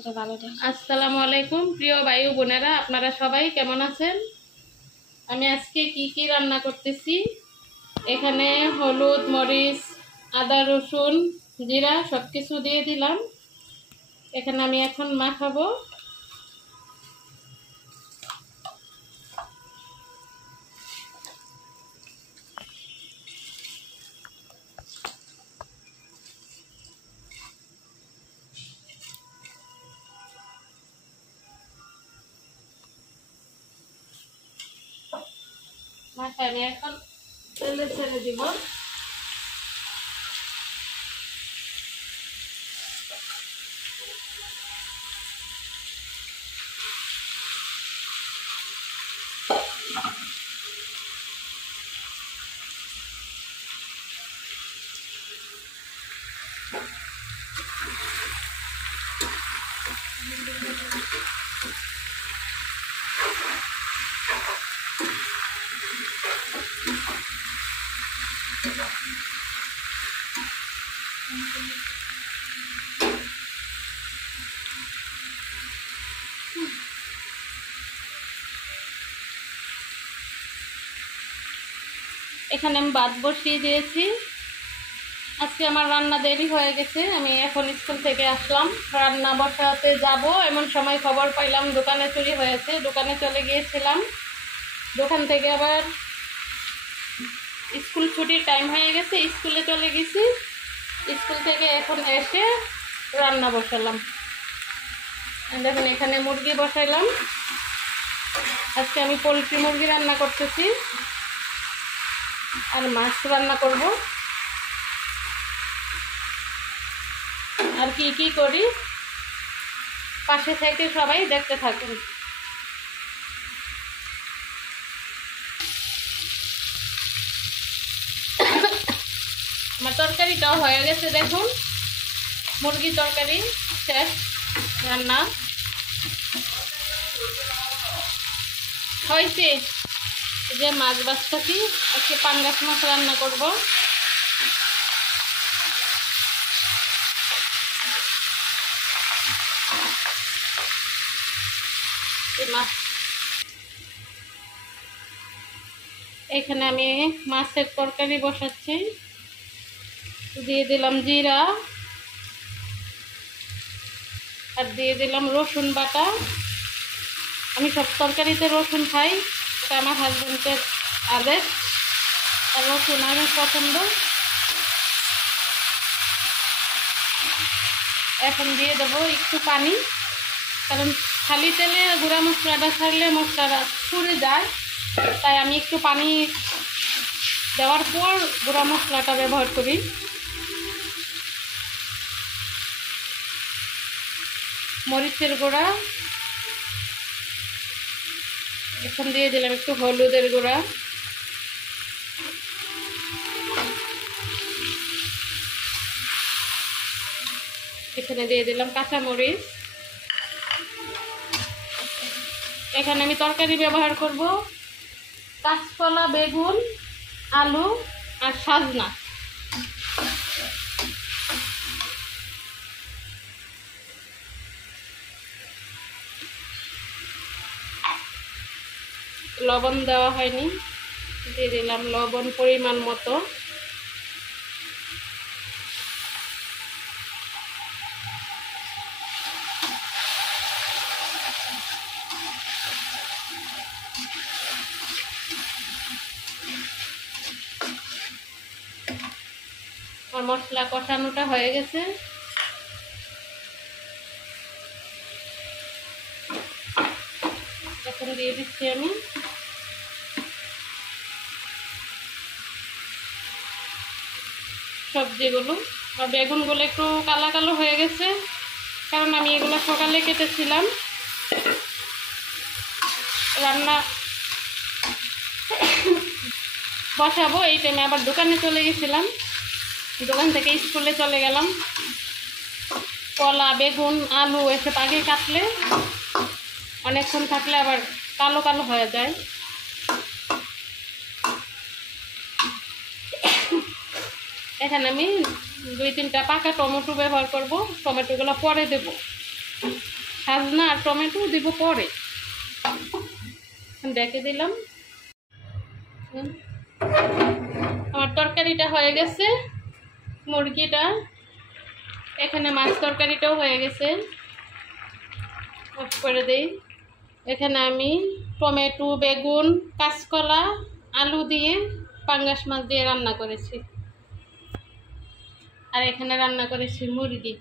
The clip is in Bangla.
আসসালামু আলাইকুম প্রিয় ভাই ও বোনেরা, আপনারা সবাই কেমন আছেন? আমি আজকে কি রান্না করতেছি, এখানে হলুদ, মরিচ, আদা, রসুন, জিরা সব কিছু দিয়ে দিলাম। এখানে আমি এখন মাখাবো। মাখা আমি এখন তেলে ছেড়ে দিব। এখানে আমি ভাত বসিয়ে দিয়েছি। আজকে আমার রান্না দেরি হয়ে গেছে, আমি এখন স্কুল থেকে আসলাম, রান্না বসাতে যাব এমন সময় খবর পাইলাম দোকানে চুরি হয়েছে। দোকানে চলে গিয়েছিলাম, দোকান থেকে আবার স্কুল ছুটির টাইম হয়ে গেছে, স্কুলে চলে গেছি। স্কুল থেকে এখন এসে রান্না বসালাম। দেখুন এখানে মুরগি বসাইলাম। আজকে আমি পোলট্রি মুরগি রান্না করতেছি আর মাছ রান্না করব। আর কি করি পাশে থেকে সবাই দেখতে থাকুন। আমার তরকারিটাও হয়ে গেছে, দেখুন মুরগি তরকারি শেষ রান্না হয়েছে। যে মাছ বাছতেছি, আজকে পাঙ্গাস মাছ রান্না করব। এখানে আমি মাছের তরকারি বসাচ্ছি, দিয়ে দিলাম জিরা আর দিয়ে দিলাম রসুন বাটা। আমি সব তরকারিতে রসুন খাই, এটা আমার হাজবেন্ডের আদেশ, আর রসুন আমার পছন্দ। এখন দিয়ে দেবো একটু পানি, কারণ খালি তেলে গুঁড়া মশলাটা ছাড়লে মশলাটা পুড়ে যায়, তাই আমি একটু পানি দেওয়ার পর গুঁড়া মশলাটা ব্যবহার করি। মরিচের গুঁড়া এখন দিয়ে দিলাম, একটু হলুদের গুঁড়া, এখানে দিয়ে দিলাম কাঁচামরিচ। এখানে আমি তরকারি ব্যবহার করব কাঁচকলা, বেগুন, আলু আর সজনা। লবণ দেওয়া হয়নি, দিয়ে দিলাম লবণ পরিমাণ মতো। আর মশলা কষানোটা হয়ে গেছে। এখন দিয়ে দিচ্ছি আমি সবজিগুলো। আর বেগুনগুলো একটু কালো কালো হয়ে গেছে, কারণ আমি এগুলো সকালে কেটেছিলাম। রান্না বসাবো এই টাইমে আবার দোকানে চলে গেছিলাম, দোকান থেকে স্কুলে চলে গেলাম। কলা, বেগুন, আলু এসব আগে কাটলে অনেকক্ষণ থাকলে আবার কালো কালো হয়ে যায়। এখানে আমি 2-3টা পাকা টমেটো ব্যবহার করব, টমেটোগুলো পরে দেব। সাজনা আর টমেটো দিব পরে, ডেকে দিলাম। আমার তরকারিটা হয়ে গেছে, মুরগিটা, এখানে মাছ তরকারিটাও হয়ে গেছে। অফ করে দেই। এখানে আমি টমেটো, বেগুন, কাঁচকলা, আলু দিয়ে পাঙ্গাস মাছ দিয়ে রান্না করেছি। আর এখানে রান্না করেছি মুরগি।